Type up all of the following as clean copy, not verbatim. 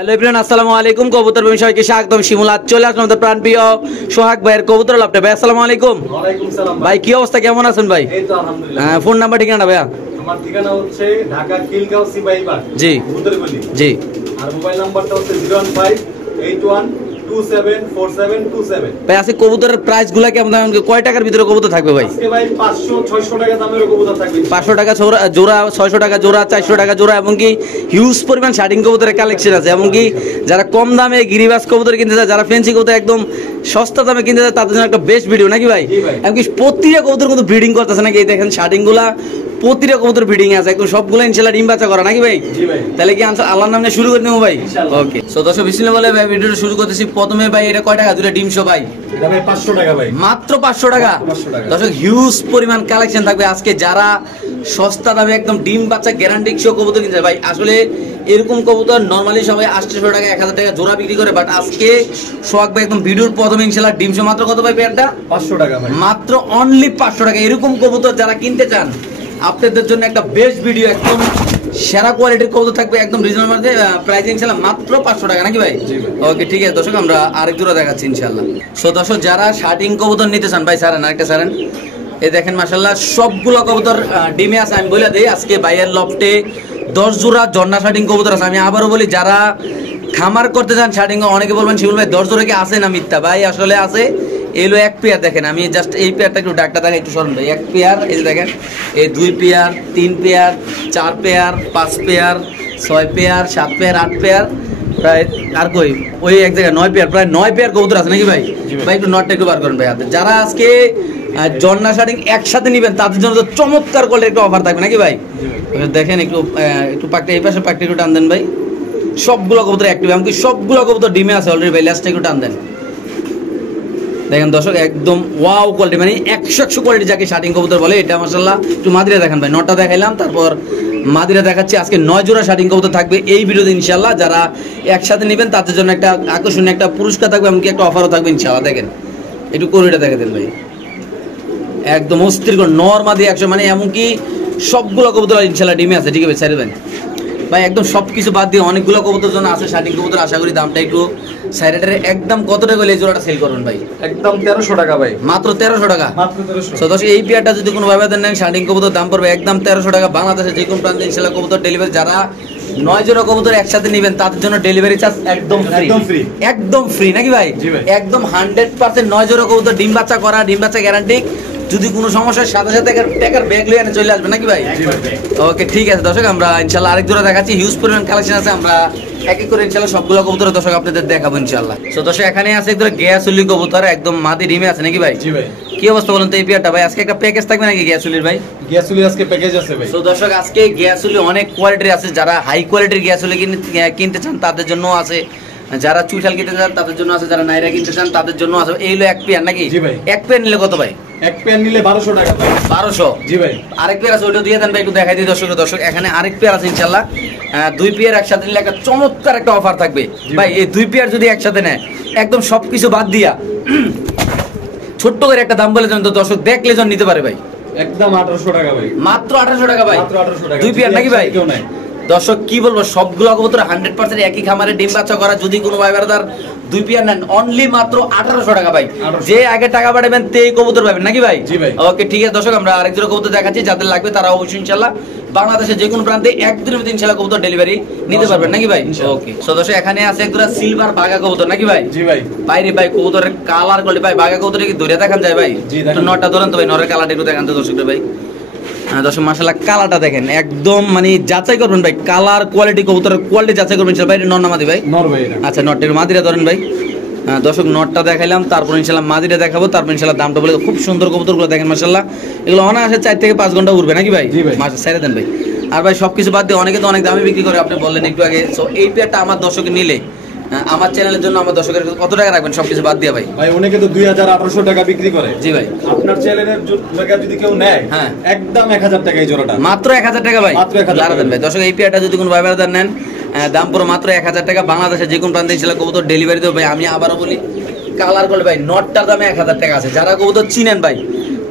Hello everyone, আসসালামু আলাইকুম। কবুতর ব্যবসায়ীকে স্বাগতম। শিমুল আজ চলে আসলাম আমাদের প্রাণপ্রিয় সোহাগ ভাইয়ের কবুতর লফটে। ভাই আসসালামু আলাইকুম। ওয়ালাইকুম সালাম ভাই কি অবস্থা, কেমন আছেন ভাই? এই তো আলহামদুলিল্লাহ। ফোন নাম্বার ঠিকানা ভাইয়া? আমার ঠিকানা হচ্ছে ঢাকা খিলগাঁও সিপাহীবাগ জি কবুতরগলি জি। আর মোবাইল নাম্বারটা হচ্ছে 01581274727। ভাই আজকে কবুতরের প্রাইস গুলা কেমন, কয় টাকার ভিতরে কবুতর থাকবে ভাই? আজকে ভাই 500-600 টাকা দামের কবুতর থাকবে। 500 টাকা জোড়া, 600 টাকা জোড়া, 400 টাকা জোড়া, এবং কি হিউজ পরিমাণ শার্টিং কবুতরের কালেকশন আছে। এবং কি যারা কম দামে গিরিবাস কবুতর কিনতে চায়, যারা ফেন্সি কবুতর একদম সস্তা দামে কিনতে চায়, তাদের জন্য একটা বেস্ট ভিডিও নাকি ভাই? এমনকি প্রতিটা কবুতর কিন্তু ব্রিডিং করতেছে নাকি, এই দেখেন শার্টিং গুলা প্রতিটা কবুতর ব্রিডিং আছে একদম, সবগুলো ইনশাআল্লাহ ডিম বাচ্চা করা নাকি ভাই? জি ভাই। তাহলে কি আল্লাহর নামে শুরু করে নেবো ভাই? ওকে, সো দর্শক বিসমিল্লাহ বলে ভাই ভিডিওটা শুরু করতেছি। প্রথমে ভাই এটা কয় টাকা দুটো ডিম শো ভাই? এটা ভাই 500 টাকা ভাই। মাত্র 500 টাকা। 500 টাকা। দর্শক হিউজ পরিমাণ কালেকশন থাকবে আজকে। যারা সস্তা দামে একদম ডিম বাচ্চা গ্যারান্টি শো কবুতর কিনতে ভাই, আসলে এরকম কবুতর নরমালি সবাই 800 টাকা 1000 টাকা জোড়া বিক্রি করে, বাট আজকে সোহাগ ভাই একদম ভিডিওর প্রথমে ইনশাআল্লাহ ডিম শো মাত্র কত ভাই পেয়ারটা? 500 টাকা ভাই। মাত্র অনলি 500 টাকা। এরকম কবুতর যারা কিনতে চান আপনাদের জন্য একটা বেস্ট ভিডিও, একদম সেরা কোয়ালিটির কবুতর থাকবে একদম রিজনেবল প্রাইস ইনশাআল্লাহ মাত্র 500 টাকা নাকি ভাই? ওকে ঠিক আছে দর্শক, আমরা আরেক জোড়া দেখাচ্ছি ইনশাআল্লাহ। সো দর্শক যারা শার্টিং কবুতর নিতে চান ভাই, সারেন আরেকটা সারেন। এই দেখেন মাশাআল্লাহ সবগুলো কবুতর ডিমে আছে। আমি বলে দিই আজকে ভাইয়ের লফটে 10 জোড়া জন্না শার্টিং কবুতর আছে। আমি আবারও বলি, যারা খামার করতে চান শার্টিং, অনেকে বলবেন শিমুল ভাই 10 জোড়া কি আছে না মিথ্যা? ভাই আসলে আছে। এলো এক পেয়ার, দেখেন আমি জাস্ট এই পেয়ারটা একটু ডাকটা দেখা একটু সরুন ভাই। এক পেয়ার এই যে দেখেন, এই 2 pair, 3 pair, 4 pair, 5 pair, 6 pair, 7 pair, 8 pair, প্রায় আর কই ওই এক জায়গায় 9 পেয়ার, প্রায় 9 পেয়ার কবুতর আছে নাকি ভাই? ভাই একটু নটটা একটু বার করেন ভাই হাতে। যারা আজকে জন্না শার্টিং একসাথে নেবেন তাদের জন্য তো চমৎকার করলে একটা অফার থাকবে নাকি ভাই? দেখেন একটু একটু পাকটা এই পাশে পাকটা একটু টান দেন ভাই। সবগুলো কবুতর অ্যাক্টিভ, এমনকি সবগুলো কবুতর ডিমে আছে অলরেডি ভাই। ল্যাস্টটা একটু টান দেন। দেখেন দর্শক একদম ওয়াও কোয়ালিটি, মানে 100 কোয়ালিটি যাকে শার্টিং কবুতর বলে। এটা মাশাআল্লাহ একটু মাদিরা দেখান ভাই। নটা দেখাইলাম, তারপর মাদিরা দেখাচ্ছি। আজকে 9 জোড়া শার্টিং কবুতর থাকবে এই ভিডিওতে ইনশাআল্লাহ। যারা একসাথে নেবেন তাদের জন্য একটা আকর্ষণীয় একটা পুরস্কার থাকবে, এমনকি একটা অফারও থাকবে ইনশাআল্লাহ। দেখেন একটু কোরিটা দেখে দেন ভাই, একদম অস্থির করে নরমাদি 100, মানে এমনকি সবগুলো কবুতর ইনশাআল্লাহ ডিমে আছে। ঠিক আছে স্যার ভাই, ভাই একদম সবকিছু বাদ দিয়ে অনেকগুলো কবুতর জন্য আছে শার্টিং কবুতর। আশা করি দামটা একটু সাইডের একদম কত টাকা হলে এই জোড়াটা সেল করবেন ভাই? একদম 1300 টাকা ভাই। মাত্র 1300 টাকা। মাত্র 1300। সো দর্শক এই পেয়ারটা যদি কোনো ভাবে দেন শার্টিং কবুতর দাম পড়বে একদম 1300 টাকা। বাংলাদেশে যে কোনো প্রান্তে ইনশাআল্লাহ কবুতর ডেলিভারি। যারা 9 জোড়া কবুতর একসাথে নেবেন তাদের জন্য ডেলিভারি চার্জ একদম ফ্রি। একদম ফ্রি নাকি ভাই? একদম 100% 9 জোড়া কবুতর ডিম বাচ্চা করা, ডিম বাচ্চা গ্যারান্টি। যদি কোনো সমস্যার সাথে সাথে টাকার ব্যাগ লিয়ে এনে চলে আসবে নাকি ভাই? ওকে ঠিক আছে দর্শক, আমরা ইনশাআল্লাহ আরেক জোড়া দেখাচ্ছি। হিউজ পরিমাণ কালেকশন আছে, আমরা এক এক করে ইনশাআল্লাহ সবগুলো কবুতর দর্শক আপনাদের দেখাবো ইনশাআল্লাহ। সো দর্শক এখানে আছে একদম গ্যাসুলি কবুতর, একদম মাদি ডিমে আছে নাকি ভাই? জি ভাই। কি অবস্থা বলেন তো এই পেয়ারটা ভাই? আজকে একটা প্যাকেজ থাকবে নাকি গ্যাসুলির ভাই? গ্যাসুলি আজকে প্যাকেজ আছে ভাই। সো দর্শক আজকে গ্যাসুলি অনেক কোয়ালিটির আছে। যারা হাই কোয়ালিটির গ্যাসুলি কিনতে চান তাদের জন্য আছে, যারা চুইঠাল কিনতে চান তাদের জন্য আছে, যারা নাইরা কিনতে চান তাদের জন্য আছে। এই হলো এক পেয়ার নাকি? জি ভাই। এক পেয়ার নিলে কত ভাই? এক পেয়ার নিলে 1200 টাকা ভাই। 1200। জি ভাই। আরেক পেয়ার আছে, ওইটা দিয়ে দেন ভাই একটু দেখাই দিই দর্শক। দর্শক এখানে আরেক পেয়ার আছে ইনশাআল্লাহ। 2 পেয়ার একসাথে নিলে একটা চমৎকার একটা অফার থাকবে ভাই। এই 2 পেয়ার যদি একসাথে নেয় একদম সবকিছু বাদ দিয়া ছোট্ট করে একটা দাম বলে দেন তো দর্শক দেখলে জন নিতে পারে ভাই। একদম 1800 টাকা ভাই। মাত্র 1800 টাকা ভাই। মাত্র 1800 টাকা। 2 পেয়ার নাকি ভাই? কেউ নাই দর্শক কি বলবো, সবগুলো কবুতর 100% একই খামারে ডিম বাচ্চা করা। যদি কোনো ভাই ব্রাদার 2 পেয়ার নেন অনলি মাত্র 1800 টাকা ভাই। যে আগে টাকা পাঠাবেন তেই কবুতর পাবেন নাকি ভাই? জি ভাই। ওকে ঠিক আছে দর্শক, আমরা আরেক জোড়া কবুতর দেখাচ্ছি। যাদের লাগবে তারা অবশ্যই ইনশাআল্লাহ বাংলাদেশের যে কোনো প্রান্তে একদিনের মধ্যে ইনশাআল্লাহ কবুতর ডেলিভারি নিতে পারবেন নাকি ভাই? ওকে সো দর্শক এখানে আছে এক জোড়া সিলভার বাঘা কবুতর নাকি ভাই? জি ভাই। বাইরে ভাই কবুতরের কালার করলে ভাই বাঘা কবুতর কি ধরে দেখান যায় ভাই? একটু নটটা ধরেন তো ভাই, নরের কালারটা একটু দেখান তো দর্শকদের ভাই। দর্শক মাশাআল্লাহ কালারটা দেখেন, একদম মানে যাচাই করবেন ভাই, কালার কোয়ালিটি কবুতরের কোয়ালিটি যাচাই করবেন ভাই। নর না মাদি ভাই? নর ভাই। আচ্ছা নটটা মাদিরা ধরেন ভাই। দর্শক নটটা দেখাইলাম, তারপর ইনশাআল্লাহ মাদিরা দেখাবো, তারপর ইনশাআল্লাহ দামটা বলে। খুব সুন্দর কবুতরগুলো দেখেন মাশাআল্লাহ, এগুলো অনায়াসে 4 থেকে 5 ঘন্টা উঠবে নাকি ভাই? মাসে ছেড়ে দেন ভাই। আর ভাই সবকিছু বাদ দিয়ে অনেকে তো অনেক দামে বিক্রি করে, আপনি বললেন একটু আগে। সো এই পেয়ারটা আমার দর্শকে নিলে আমার চ্যানেলের জন্য আমার দর্শকের কত টাকা রাখবেন সবকিছু বাদ দিয়ে ভাই? ভাই অনেকে তো 2800 টাকা বিক্রি করে। জি ভাই। আপনার চ্যানেলের জায়গা যদি কেউ নেয় হ্যাঁ একদম 1000 টাকা এই জোড়াটা। মাত্র 1000 টাকা ভাই। মাত্র 1000 টাকা ভাই। দর্শক এই পেয়ারটা যদি কোনো ভাই ব্রাদার নেন দাম পুরো মাত্র 1000 টাকা। বাংলাদেশের যে কোনো প্রান্তে ইনশাআল্লাহ কবুতর ডেলিভারি দেবে ভাই। আমি আবারও বলি কালার করলে ভাই নটটার দামে 1000 টাকা আছে। যারা কবুতর চিনেন ভাই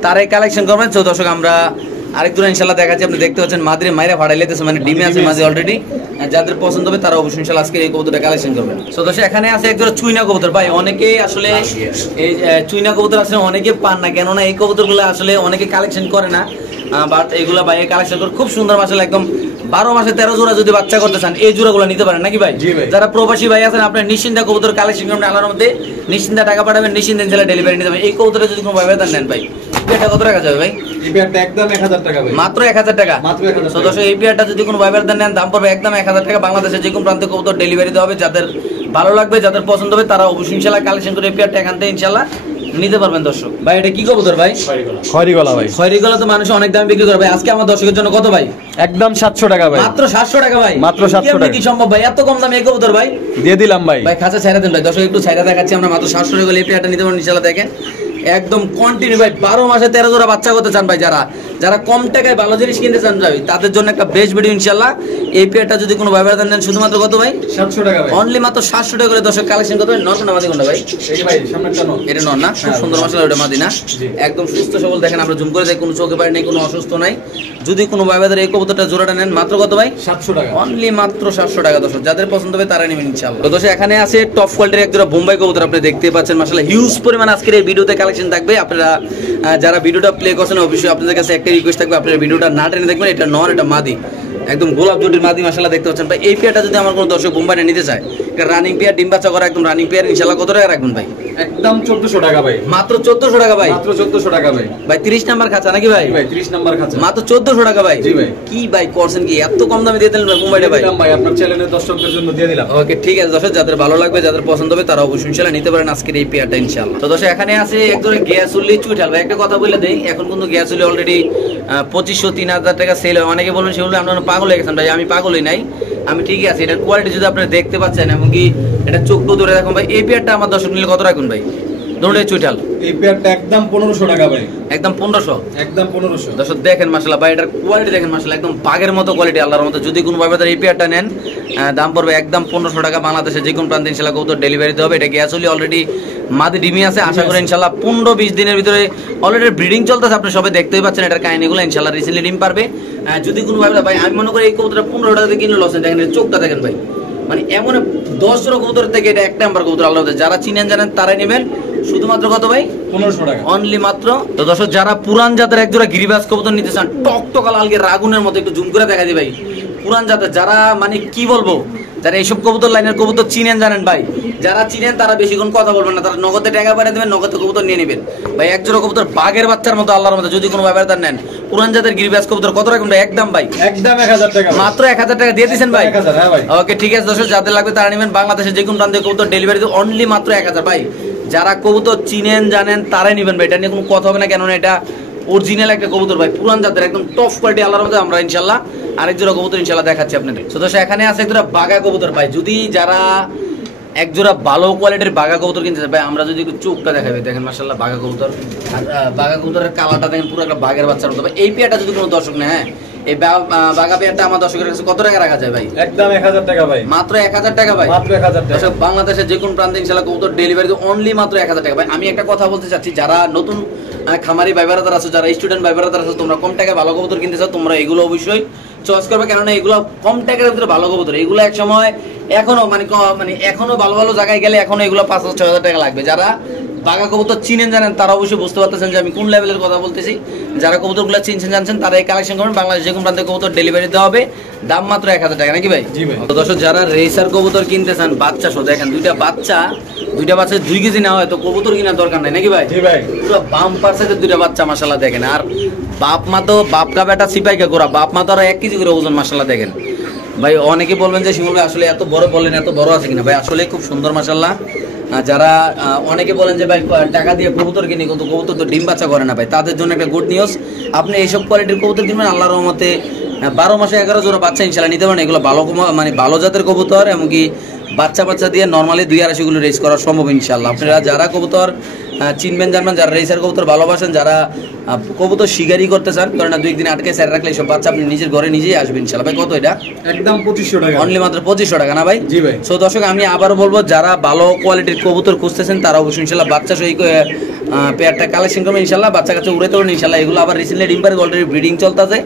তারাই কালেকশন করবেন। তো দর্শক আমরা আরেক জোড়া ইনশাআল্লাহ দেখাচ্ছি, আপনি দেখতে পাচ্ছেন মাদিরে মাইরা ফাড়াই লেতেছে, মানে ডিমে আছে মাদি অলরেডি। যাদের পছন্দ হবে তারা অবশ্যই ইনশাআল্লাহ আজকে এই কবুতরটা কালেকশন করবেন। সো দর্শক এখানে আছে এক জোড়া চুইনা কবুতর ভাই, অনেকেই আসলে এই চুইনা কবুতর আসলে অনেকে পান না, কেননা এই কবুতরগুলো আসলে অনেকে কালেকশন করে না, বাট এগুলা ভাই কালেকশন করে খুব সুন্দর মাশাআল্লাহ, একদম 12 মাসে 13 জোড়া যদি বাচ্চা করতে চান এই জোড়াগুলো নিতে পারেন নাকি ভাই? যারা প্রবাসী ভাই আছেন আপনার নিশ্চিন্তা কবুতর কালেকশন করবেন, আল্লাহর মধ্যে নিশ্চিন্তা টাকা পাঠাবেন, নিশ্চিন্তে ইনশাআল্লাহ ডেলিভারি নিতে পারবেন। এই কবুতরে যদি কোনো ভাই দান নেন ভাই, এটা কত টাকা যাবে ভাই? এই পেয়ারটা একদম 1000 টাকা ভাই, মাত্র 1000 টাকা। মাত্র 1000 টাকা। সো দর্শক এই পেয়ারটা যদি কোনো ভাই দান নেন দাম পড়বে একদম 1000 টাকা। বাংলাদেশের যে কোনো প্রান্তে কবুতর ডেলিভারি দেওয়া হবে, যাদের ভালো লাগবে যাদের পছন্দ হবে তারা অবশ্যই ইনশাআল্লাহ কালেকশন করে এই পেয়ারটা এখান থেকে ইনশাআল্লাহ নিতে পারবেন। দর্শক ভাই এটা কি কবুতর ভাই? খয়রি গলা ভাই। খয়রি গলা তো মানুষ অনেক দামে বিক্রি করে ভাই, আজকে আমার দর্শকের জন্য কত ভাই? একদম 700 টাকা ভাই, মাত্র 700 টাকা ভাই, মাত্র 700 টাকা। কি সম্ভব ভাই এত কম দামে এই কবুতর ভাই? দিয়ে দিলাম ভাই। ভাই খাঁচা ছাইরা দেন ভাই, দর্শক একটু ছাইরা দেখাচ্ছি আমরা, মাত্র 700 টাকা এই পেয়ারটা নিতে পারেন ইনশাআল্লাহ। দেখেন একদম কন্টিনিউ ভাই, 12 মাসে 13 জোড়া বাচ্চা করতে চান ভাই, যারা কম টাকায় ভালো জিনিস কিনতে চান ভাই তাদের জন্য একটা বেস্ট ভিডিও ইনশাআল্লাহ। এই পেয়ারটা যদি কোনো ভাই দান নেন শুধুমাত্র কত ভাই? 700 টাকা ভাই, অনলি মাত্র 700 টাকা করে দর্শক কালেকশন করতে পারেন। নর না মাদি কোনটা ভাই? এই ভাই সামনেরটা নর। এটা নর না, খুব সুন্দর মাশাআল্লাহ, ওটা মাদি না, একদম সুস্থ সবল। দেখেন আমরা জুম করে দেখি কোনো চোখে পারে নেই, কোনো অসুস্থ নাই। যদি কোনো ভাইবাদের এই কবুতরটা জোড়াটা নেন মাত্র কত ভাই? 700 টাকা, অনলি মাত্র 700 টাকা। দর্শক যাদের পছন্দ হবে তারা নেবেন ইনশাআল্লাহ। তো দর্শক এখানে আছে টপ কোয়ালিটির এক জোড়া বোম্বাই কবুতর, আপনি দেখতে পাচ্ছেন মাশাআল্লাহ হিউজ পরিমাণ আজকের এই ভিডিওতে কালেকশন থাকবে। আপনারা যারা ভিডিওটা প্লে করছেন অবশ্যই আপনাদের কাছে একটা রিকোয়েস্ট থাকবে, আপনারা ভিডিওটা না টেনে দেখবেন। এটা নর, এটা মাদি, একদম গোলাপ জুটির মাদি মাশাআল্লাহ দেখতে পাচ্ছেন ভাই। এই পেয়ারটা যদি আমার কোনো দর্শক বোম্বাইটা নিতে চায়, এটা রানিং পেয়ার, ডিম বাচ্চা করা একদম রানিং পেয়ার, ইনশাআল্লাহ কত টাকা রাখবেন ভাই? একদম 1400 টাকা ভাই, মাত্র 1400 টাকা ভাই, মাত্র 1400 টাকা ভাই। ভাই 30 নাম্বার খাঁচা নাকি ভাই? ভাই 30 নাম্বার খাঁচা, মাত্র 1400 টাকা ভাই। জি ভাই। কি ভাই করছেন কি, এত কম দামে দিয়ে দিলেন ভাই বোম্বাইটা ভাই? দিলাম ভাই, আপনার চ্যানেলের দর্শকদের জন্য দিয়ে দিলাম। ওকে ঠিক আছে দর্শক, যাদের ভালো লাগবে যাদের পছন্দ হবে তারা অবশ্যই ইনশাআল্লাহ নিতে পারেন আজকের এই পেয়ারটা ইনশাআল্লাহ। তো দর্শক এখানে আছে একদম গ্যাসুলি চুইঠাল ভাই, একটা কথা বলে দেই, এখন কিন্তু গ্যাসুলি অলরেডি 2500-3000 টাকা সেল হয়। অনেকে বলবেন সেগুলো আপনারা পাগল হয়ে গেছেন ভাই, আমি পাগলই নাই, আমি ঠিকই আছি। এটার কোয়ালিটি যদি আপনারা দেখতে পাচ্ছেন এবং কি এটা চোখটা ধরে দেখুন ভাই, এই পেয়ারটা আমার দর্শক নিলে কত রাখুন ভাই? ধরুন চুইঠাল এই পেয়ারটা একদম 1500 টাকা ভাই, একদম 1500, একদম 1500। দর্শক দেখেন মাশাআল্লাহ ভাই, এটার কোয়ালিটি দেখেন মাশাআল্লাহ, একদম বাগের মতো কোয়ালিটি আল্লাহর মতো। যদি কোনো ভাবে এই পেয়ারটা নেন দাম পড়বে একদম 1500 টাকা। বাংলাদেশে যে কোনো প্রান্তে ইনশাআল্লাহ কবুতর ডেলিভারি দিতে হবে। এটা গ্যাসুলি অলরেডি মাদি ডিমি আছে, আশা করি ইনশাআল্লাহ 15-20 দিনের ভিতরে অলরেডি ব্রিডিং চলতেছে, আপনি সবাই দেখতেই পাচ্ছেন এটার কাহিনীগুলো, ইনশাআল্লাহ রিসেন্টলি ডিম পারবে। যদি কোনো ভাবে ভাই আমি মনে করি এই কবুতরটা 15 টাকা দিয়ে কিনলে লস, দেখেন চোখটা দেখেন ভাই, মানে এমন 10 জোড়া কবুতর থেকে এটা এক নাম্বার কবুতর আল্লাহ, যারা চিনেন জানেন তারাই নেবেন। শুধুমাত্র কত ভাই? 1500 টাকা অনলি মাত্র। তো দর্শক যারা পুরান জাতের এক জোড়া গিরিবাজ কবুতর নিতে চান, টকটকা লালকে রাগুনের মতো, একটু জুম করে দেখা দিই ভাই, পুরান জাতের যারা মানে কি বলবো, যারা এইসব কবুতর লাইনের কবুতর চিনেন জানেন ভাই, যারা চিনেন তারা বেশিক্ষণ কথা বলবেন না, তারা নগদে টাকা পাঠিয়ে দেবেন, নগদে কবুতর নিয়ে নেবেন ভাই। এক জোড়া কবুতর বাঘের বাচ্চার মতো আল্লাহর মতো, যদি কোনো ব্যাপার তার নেন পুরান জাতের গিরিবাজ কবুতর কত রাখবেন ভাই? একদম ভাই একদম 1000 টাকা, মাত্র 1000 টাকা দিয়ে দিয়েছেন ভাই। 1000, হ্যাঁ ভাই। ওকে ঠিক আছে দর্শক, যাদের লাগবে তারা নেবেন। বাংলাদেশের যে কোনো প্রান্তে কবুতর ডেলিভারি অনলি মাত্র 1000 ভাই। যারা কবুতর চিনেন জানেন তারাই নেবেন ভাই, এটা নিয়ে কোনো কথা হবে না, কেননা এটা অরিজিনাল একটা কবুতর ভাই, পুরান জাতের একদম টপ কোয়ালিটি আল্লাহর মধ্যে। আমরা ইনশাআল্লাহ আরেক জোড়া কবুতর ইনশাআল্লাহ দেখাচ্ছি আপনাদের। তো দর্শক এখানে আছে এক জোড়া বাঘা কবুতর ভাই, যদি যারা এক জোড়া ভালো কোয়ালিটির বাঘা কবুতর কিনতে চায় ভাই, আমরা যদি একটু চোখটা দেখাবে দেখেন মাশাআল্লাহ বাঘা কবুতর, আর বাঘা কবুতরের কালারটা দেখেন পুরো একটা বাঘের বাচ্চার মতো ভাই। এই পেয়ারটা যদি কোনো দর্শক নেয়, হ্যাঁ এই বাঘা পেয়ারটা আমার দর্শকের কাছে কত টাকা রাখা যায় ভাই? একদম 1000 টাকা ভাই, মাত্র 1000 টাকা ভাই, মাত্র 1000 টাকা। দর্শক বাংলাদেশের যে কোন প্রান্তে ইনশাআল্লাহ কবুতর ডেলিভারি অনলি মাত্র 1000 টাকা ভাই। আমি একটা কথা বলতে চাচ্ছি, যারা নতুন খামারি ভাই ব্রাদার আছো, যারা স্টুডেন্ট ভাই ব্রাদার আছো, তোমরা কম টাকায় ভালো কবুতর কিনতে চাও, তোমরা এগুলো অবশ্যই চয়েস করবে, কেননা এগুলো কম টাকার ভিতরে ভালো কবুতর। এগুলো এক সময় এখনো মানে এখনো ভালো ভালো জায়গায় গেলে এখনো এগুলো 5,000-6,000 টাকা লাগবে। যারা বাঘা কবুতর চিনেন জানেন তারা অবশ্যই বুঝতে পারতেছেন যে আমি কোন লেভেলের কথা বলতেছি। যারা কবুতরগুলো চিনছেন জানছেন তারা এই কালেকশন করবেন। বাংলাদেশ যে কোনো প্রান্তে কবুতর ডেলিভারি দেওয়া হবে, দাম মাত্র 1000 টাকা নাকি ভাই? জি ভাই। তো দর্শক যারা রেসার কবুতর কিনতে চান, বাচ্চা সহ দেখেন দুইটা বাচ্চা 2 কেজি নেওয়া হয়, তো কবুতর কেনার দরকার নাই নাকি ভাই? জি ভাই। পুরো বাম্পার সাইজের দুইটা বাচ্চা মাশাআল্লাহ দেখেন। আর বাপ মা তো বাপকা বেটা সিপাইকা গোরা, বাপ মা তো আর 1 কেজি করে ওজন মাশাআল্লাহ দেখেন ভাই। অনেকে বলবেন যে শিমুল ভাই আসলে এত বড় বলেন, এত বড় আছে কিনা ভাই? আসলে খুব সুন্দর মাশাআল্লাহ। যারা অনেকে বলেন যে ভাই টাকা দিয়ে কবুতর কিনি কিন্তু কবুতর তো ডিম বাচ্চা করে না ভাই, তাদের জন্য একটা গুড নিউজ, আপনি এইসব কোয়ালিটির কবুতর কিনবেন, আল্লাহর রহমতে 12 মাসে 11 জোড়া বাচ্চা ইনশাআল্লাহ নিতে পারেন। এগুলো ভালো মানে ভালো জাতের কবুতর, এমনকি বাচ্চা দিয়ে নর্মালি 2-2.5 গুলো রেস করা সম্ভব ইনশাআল্লাহ। আপনারা যারা কবুতর চিনবেন জানবেন, যারা রেসার কবুতর ভালোবাসেন, যারা কবুতর শিকারি করতে চান, কারণ 2 দিন আটকে স্যার রাখলে সব বাচ্চা আপনি নিজের ঘরে নিজেই আসবেন ইনশাআল্লাহ। ভাই কত এটা? একদম 2500 টাকা, অনলি মাত্র 2500 টাকা না ভাই? জি ভাই। সো দর্শক আমি আবারও বলবো, যারা ভালো কোয়ালিটির কবুতর খুঁজতেছেন তারা অবশ্যই ইনশাআল্লাহ বাচ্চা সহ পেয়ারটা কালেকশন করবেন ইনশাল্লাহ। বাচ্চা কাছে উড়াইতে পারবেন ইনশাল্লাহ। এগুলো আবার রিসেন্টলি ডিম পারে, অলরেডি ব্রিডিং চলতেছে।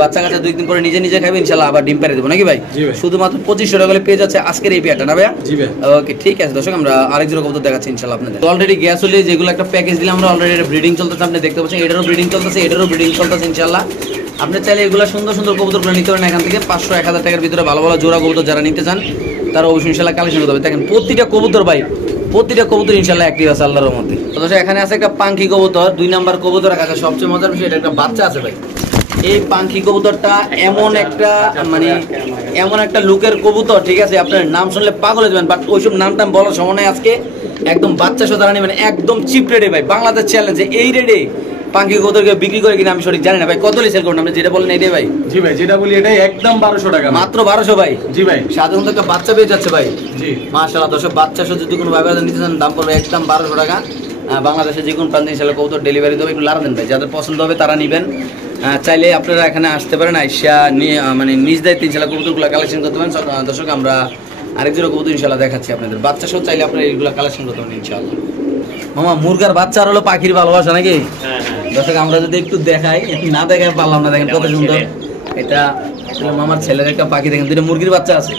বাচ্চা কাছে 2 দিন পরে নিজে নিজে খাবে ইনশাল্লাহ, আবার ডিম পারে দেবো নাকি ভাই? শুধুমাত্র 2500 টাকা পেয়ে যাচ্ছে আজকের এই পেয়ারটা না ভাইয়া? ওকে ঠিক আছে দর্শক, আমরা আরেক জোড়া কবুতর দেখাচ্ছি ইনশাল্লাহ আপনাদের। অলরেডি গ্যাস হলে যেগুলো একটা প্যাকেজ দিলাম আমরা, অলরেডি এটা ব্রিডিং চলতেছে, আপনি দেখতে পাচ্ছেন। এটারও ব্রিডিং চলতেছে, এটারও ব্রিডিং চলতেছে ইনশাল্লাহ। আপনি চাইলে এগুলো সুন্দর সুন্দর কবুতরগুলো নিতে পারেন এখান থেকে। 500-1000 টাকার ভিতরে ভালো ভালো জোড়া কবুতর যারা নিতে চান তারা অবশ্যই ইনশাল্লাহ কালেকশন করতে হবে। দেখেন প্রতিটা কবুতর ভাই, প্রতিটা কবুতর ইনশাল্লাহ অ্যাক্টিভ আছে আল্লাহর রহমতে। তো এখানে আছে একটা পাঙ্কি কবুতর, 2 নাম্বার কবুতর রাখা আছে। সবচেয়ে মজার বিষয় এটা একটা বাচ্চা আছে ভাই। এই পাঙ্কি কবুতরটা এমন একটা লুকের কবুতর, ঠিক আছে, আপনার নাম শুনলে পাগল হয়ে যাবেন, বাট ওইসব নামটা বলার সময় নেই আজকে। একদম বাচ্চা সহ যারা নেবেন একদম চিপ রেটে ভাই, বাংলাদেশ চ্যালেঞ্জে এই রেটে পাঙ্কি কবুতরকে বিক্রি করে কিনা আমি সঠিক জানি না ভাই। কত সেল করুন আপনি যেটা বলেন এটাই ভাই? জি ভাই, যেটা বলি এটাই একদম 1200 টাকা, মাত্র 1200 ভাই। জি ভাই, সাধারণত একটা বাচ্চা পেয়ে যাচ্ছে ভাই। জি মাশাআল্লাহ দর্শক, বাচ্চা সহ যদি কোনো ভাই নিতে চান দাম পড়বে একদম 1200 টাকা। বাংলাদেশে যে কোনো প্রান্তে ইনশাআল্লাহ কবুতর ডেলিভারি দেবে, একটু লাড়া দেন ভাই, যাদের পছন্দ হবে তারা নেবেন। চাইলে আপনারা এখানে আসতে পারেন, আইসা মানে নিজ দায়িত্বে ইনশাআল্লাহ কবুতরগুলো কালেকশন করতে পারেন। দর্শক আমরা আরেক জোড়া কবুতর ইনশাআল্লাহ দেখাচ্ছি আপনাদের। বাচ্চা সহ চাইলে আপনারা এইগুলো কালেকশন করতে পারেন ইনশাআল্লাহ। মামা মুরগার বাচ্চা আর হলো পাখির ভালোবাসা নাকি? দর্শক আমরা যদি একটু দেখাই, না দেখাই পারলাম না, দেখেন কত সুন্দর। এটা মামার ছেলের একটা পাখি, দেখেন 2টা মুরগির বাচ্চা আছে।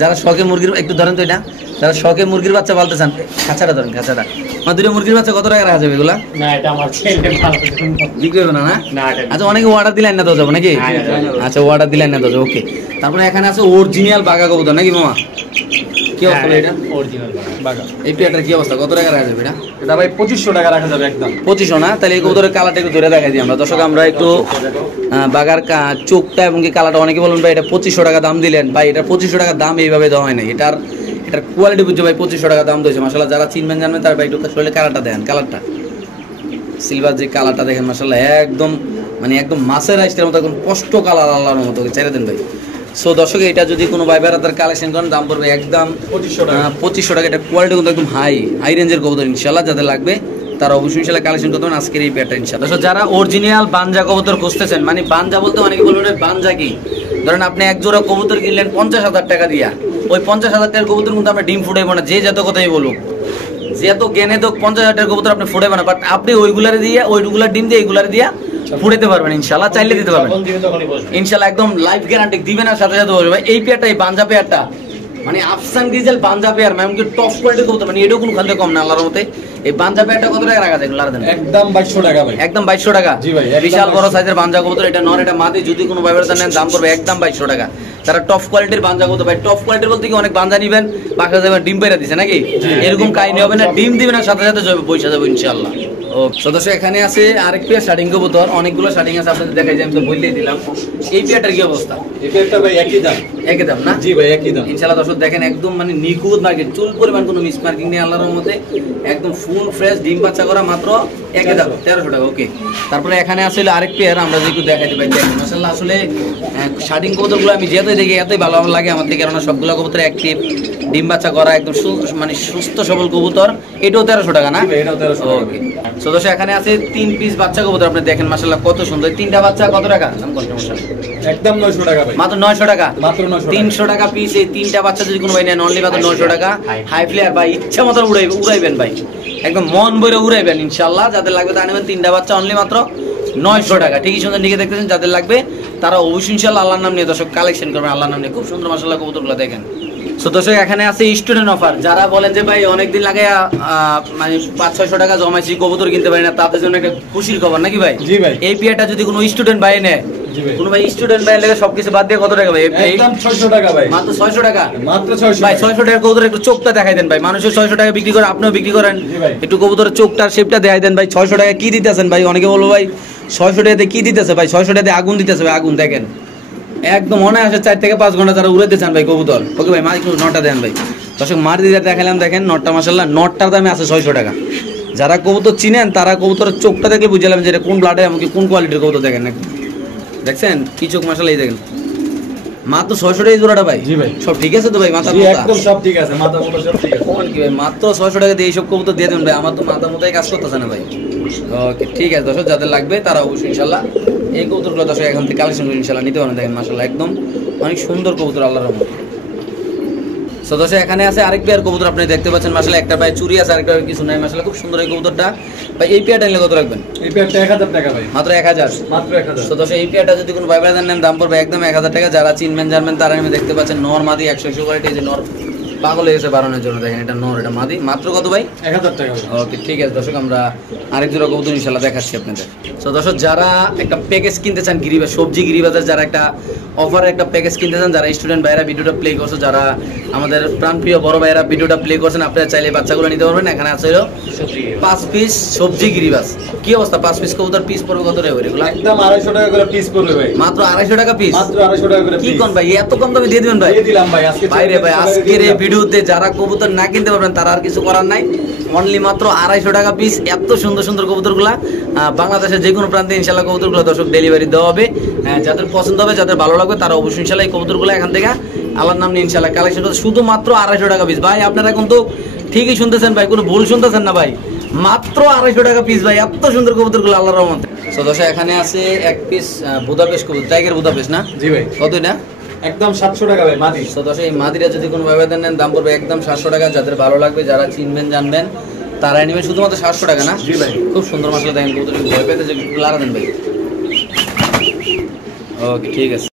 যারা শখে মুরগির, একটু ধরেন তো এটা, যারা শখে মুরগির বাচ্চা পালতে চান, খাঁচাটা ধরেন, খাঁচাটা। আমার 2টা মুরগির বাচ্চা কত টাকা রাখা যাবে এগুলা? না এটা আমার ছেলে বিক্রি হবে না? না আচ্ছা, অনেকে অর্ডার দিলে না দেওয়া যাবে নাকি? আচ্ছা, অর্ডার দিলে না দেওয়া যাবে, ওকে। তারপরে এখানে আছে অরিজিনাল বাঘা কবুতর নাকি মামা? কি অবস্থা এটা? অরিজিনাল বাঘা। এই পেয়ারটার কি অবস্থা, কত টাকা রাখা যাবে এটা? এটা ভাই 2500 টাকা রাখা যাবে একদম। 2500 না? তাহলে এই কবুতরের কালারটা একটু ধরে দেখাই দিই আমরা দর্শক। আমরা একটু বাঘার চোখটা এবং কি কালারটা, অনেকে বলুন ভাই এটা 2500 টাকা দাম দিলেন। ভাই এটা 2500 টাকা দাম এইভাবে দেওয়া হয় না, এটার কোয়ালিটি বুঝছো ভাই। 2500 টাকা দাম দিয়েছে মাশাআল্লাহ। যারা চিনবেন জানবেন তার ভাই একটু শরীরে কালারটা দেখেন, কালারটা সিলভার যে কালারটা দেখেন মাশাআল্লাহ, একদম একদম মাছের আইসটার মতো একদম স্পষ্ট কালার আল্লাহর মতো, ছেড়ে দেন ভাই। সো দর্শক এটা যদি কোনো ভাই বেড়াতার কালেকশন করেন দাম পড়বে একদম 2500 টাকা। এটা কোয়ালিটি কিন্তু একদম হাই রেঞ্জের কবুতর ইনশাআল্লাহ। যাদের লাগবে তারা অবশ্যই ইনশাআল্লাহ কালেকশন করতে পারেন আজকের এই পেয়ারটা ইনশাআল্লাহ। দর্শক যারা অরিজিনাল বানজা কবুতর খুঁজতেছেন, মানে বানজা বলতে অনেকে বলবেন বানজা কি, ধরেন আপনি এক জোড়া কবুতর কিনলেন 50,000 টাকা দিয়া, ওই 50,000 টাকার কবুতর কিন্তু আমরা ডিম ফুটাইবো না, যে যত কথাই বলুক, যে এত জ্ঞানে তো 50,000 টাকার কবুতর আপনি ফুটাইবেন না, বাট আপনি ওইগুলারে দিয়ে, ওইগুলার ডিম দিয়ে এইগুলার দিয়া ফুটাইতে পারবেন ইনশাআল্লাহ, চাইলে দিতে পারবেন ইনশাআল্লাহ, একদম লাইফ গ্যারান্টি দিবেন আর সাথে সাথে বলবে। এই পেয়ারটা, এই বানজা পেয়ারটা মানে আফসান গ্রিজেল বানজা পেয়ার, এমনকি টপ কোয়ালিটির কবুতর, মানে এটাও কোনো খান থেকে কম না আল্লাহর মতে। এই বানজা পেয়ারটা কত টাকা রাখা যায়? একদম 2200 টাকা ভাই, একদম 2200 টাকা। জি ভাই, বিশাল বড় সাইজের বানজা কবুতর, এটা নর এটা মাদি, যদি কোনো ভাইবার নেন দাম পড়বে একদম 2200 টাকা। তারা টপ কোয়ালিটির বানজা কবুতর, ভাই টপ কোয়ালিটির বলতে কি অনেক বানজা নিবেন বাসা যাবেন ডিম পেড়া দিছে নাকি, এরকম কাহিনী হবে না, ডিম দিবেন আর সাথে সাথে পয়সা যাবে ইনশাআল্লাহ। ও সদস্য এখানে আছে আরেক পেয়ার শার্টিং কবুতর, অনেকগুলো শার্টিং আছে আপনাদের দেখাই যায়, আমি তো বললেই দিলাম। এই পেয়ারটার কি অবস্থা? এই পেয়ারটা ভাই একই দাম, একই দাম না? জি ভাই একই দাম ইনশাআল্লাহ। দর্শক দেখেন একদম নিখুঁত মার্কিং, চুল পরিমাণ কোনো মিস মার্কিং নেই আল্লাহর রহমতে, একদম ফুল ফ্রেশ ডিম বাচ্চা করা, মাত্র একই দাম 1300 টাকা, ওকে। তারপরে এখানে আসলে আরেক পেয়ার আমরা যদি একটু দেখাইতে পারি, দেখেন মাশাআল্লাহ। আসলে শার্টিং কবুতরগুলো আমি যেহেতু দেখি এতই ভালো লাগে আমার থেকে, কেননা সবগুলো কবুতর অ্যাক্টিভ, ডিম বাচ্চা করা, একদম সুস্থ সবল কবুতর। এটাও 1300 টাকা না? এটাও 1300 টাকা, ওকে। সদস্য এখানে আছে 3 পিস বাচ্চা কবুতর, আপনি দেখেন মাশাআল্লাহ কত সুন্দর। 3টা বাচ্চা কত টাকা দাম? একদম 900 টাকা ভাই, মাত্র 900 টাকা, মাত্র 900 300 টাকা পিস। এই 3টা বাচ্চা যদি কোনো ভাই নেন অনলি মাত্র 900 টাকা। হাই ফ্লেয়ার ভাই, ইচ্ছা মতো উড়াইবেন ভাই, একদম মন ভরে উড়াইবেন ইনশাআল্লাহ। যাদের লাগবে তারা নেবেন, 3টা বাচ্চা অনলি মাত্র 900 টাকা। ঠিকই সুন্দর দিকে দেখতেছেন, যাদের লাগবে তারা অবশ্যই ইনশাআল্লাহ আল্লাহর নাম নিয়ে দর্শক কালেকশন করবেন, আল্লাহর নাম নিয়ে। খুব সুন্দর মাশাআল্লাহ কবুতরগুলো দেখেন। সো দর্শক এখানে আছে স্টুডেন্ট অফার, যারা বলেন যে ভাই অনেকদিন লাগে মানে 500-600 টাকা জমাইছি কবুতর কিনতে পারি না, তাদের জন্য একটা খুশির খবর নাকি ভাই? জি ভাই। এই পেয়ারটা যদি কোনো স্টুডেন্ট ভাই নেয়, কোনো ভাই স্টুডেন্ট ভাই লেগে সবকিছু বাদ দিয়ে কত টাকা ভাই? একদম 600 টাকা ভাই, মাত্র 600 টাকা, মাত্র 600 ভাই। 600 টাকার কবুতর একটু চোখটা দেখাই দেন ভাই, মানুষের 600 টাকা বিক্রি করে, আপনিও বিক্রি করেন, একটু কবুতরের চোখটার শেপটা দেখাই দেন ভাই। 600 টাকা কি দিতেছেন ভাই? অনেকে বলবো ভাই 600 টাকাতে কি দিতেছে ভাই? 600 টাকাতে আগুন দিতেছে ভাই, আগুন দেখেন একদম মনে আসে 4 থেকে 5 ঘন্টা তারা উড়াইতে চান ভাই কবুতর। ওকে ভাই, মাছ নটটা দেন ভাই। দর্শক মার দিয়ে দেখালাম, দেখেন নটটা মাশাআল্লাহ, নটটার দামে আছে 600 টাকা। যারা কবুতর চিনেন তারা কবুতরের চোখটা দেখলে বুঝলাম যে এটা কোন ব্লাডে, আমাকে কোন কোয়ালিটির কবুতর। দেখেন দেখছেন কি চোখ মাশাআল্লাহ, এই দেখেন মাত্র 600 টাকা জোড়াটা ভাই। জি ভাই, সব ঠিক আছে তো ভাই? মাথা একদম সব ঠিক আছে, মাথা মোটা সব ঠিক আছে। কোন কি ভাই, মাত্র 600 টাকা দিয়ে এইসব কবুতর দিয়ে দেন ভাই, আমার তো মাথা মোটাই কাজ করতেছে না ভাই। ওকে ঠিক আছে দর্শক, যাদের লাগবে তারা অবশ্যই ইনশাআল্লাহ এই কবুতরগুলো দর্শক এখান থেকে কালেকশন করে ইনশাআল্লাহ নিতে পারেন। দেখেন মাশাআল্লাহ একদম অনেক সুন্দর কবুতর আল্লাহর রহমতে। সো দর্শক এখানে আছে আরেক পেয়ার কবুতর আপনি দেখতে পাচ্ছেন মাশাআল্লাহ, একটা ভাই চুরি আছে আরেকটা কিছু নাই মাশাআল্লাহ, খুব সুন্দর এই কবুতরটা ভাই। এই পেয়ারটা নিলে কত রাখবেন? এই পেয়ারটা 1000 টাকা ভাই, মাত্র 1000। মাত্র 1000। তো দর্শক এই পেয়ারটা যদি কোনো ভাই ব্রাদার নেন দাম পড়বে একদম 1000 টাকা। যারা চিনবেন জানবেন তারা নেমে দেখতে পাচ্ছেন নর মাদি 100 কোয়ালিটি, এই যে নর পাগল হয়ে গেছে বাড়ানোর জন্য, দেখেন এটা নর এটা মাদি, মাত্র কত ভাই? 1000 টাকা ভাই। ওকে ঠিক আছে দর্শক, আমরা আরেক জোড়া কবুতর ইনশাআল্লাহ দেখাচ্ছি আপনাদের। তো দর্শক যারা একটা প্যাকেজ কিনতে চান গিরিবাজ সবজি গিরিবাজার, যারা একটা অফারে একটা প্যাকেজ কিনতে চান, যারা স্টুডেন্ট ভাইরা ভিডিওটা প্লে করছে, যারা আমাদের প্রাণপ্রিয় বড় ভাইরা ভিডিওটা প্লে করছেন, আপনারা চাইলে বাচ্চাগুলো নিতে পারবেন। এখানে আছে হলো 5 পিস সবজি গিরিবাজ। কি অবস্থা? 5 পিস কবুতর পিস পড়বে কত রে এগুলো? একদম 250 টাকা করে পিস পড়বে ভাই, মাত্র 250 টাকা পিস। মাত্র 250 টাকা করে কি পিস। কোন ভাই এত কম দামে দিয়ে দিবেন ভাই? দিয়ে দিলাম ভাই আজকে। বাইরে ভাই আজকের এই ভিডিওতে যারা কবুতর না কিনতে পারবেন তারা আর কিছু করার নাই, অনলি মাত্র 250 টাকা পিস। এত সুন্দর সুন্দর কবুতরগুলা বাংলাদেশের যে কোনো প্রান্তে ইনশাআল্লাহ কবুতরগুলো দর্শক ডেলিভারি দেওয়া হবে। যাদের পছন্দ হবে যাদের ভালো লাগবে তারা অবশ্যই ইনশাআল্লাহ এই কবুতরগুলো এখান থেকে আল্লাহর নাম নিয়ে ইনশাআল্লাহ কালেকশন করতে, শুধুমাত্র 250 টাকা পিস। ভাই আপনারা এখন তো ঠিকই শুনতেছেন ভাই, কোনো ভুল শুনতেছেন না ভাই, মাত্র 250 টাকা পিস ভাই, এত সুন্দর কবুতরগুলো আল্লাহর রহমতে। তো দর্শক এখানে আছে এক পিস বুদাপেস্ট কবুতর, টাইগার বুদাপেস্ট না? জি ভাই, কত এটা? একদম 700 টাকা ভাই মাদি। তো দর্শক এই মাদিরা যদি কোনো ভাবে নেন দাম পড়বে একদম 700 টাকা। যাদের ভালো লাগবে যারা চিনবেন জানবেন তারা নেবেন শুধুমাত্র 700 টাকা না? জি ভাই। খুব সুন্দর মাসাল্লাহ, দেখেন কবুতর ভয় পেতে যে লারা দেন ভাই। ওকে ঠিক আছে।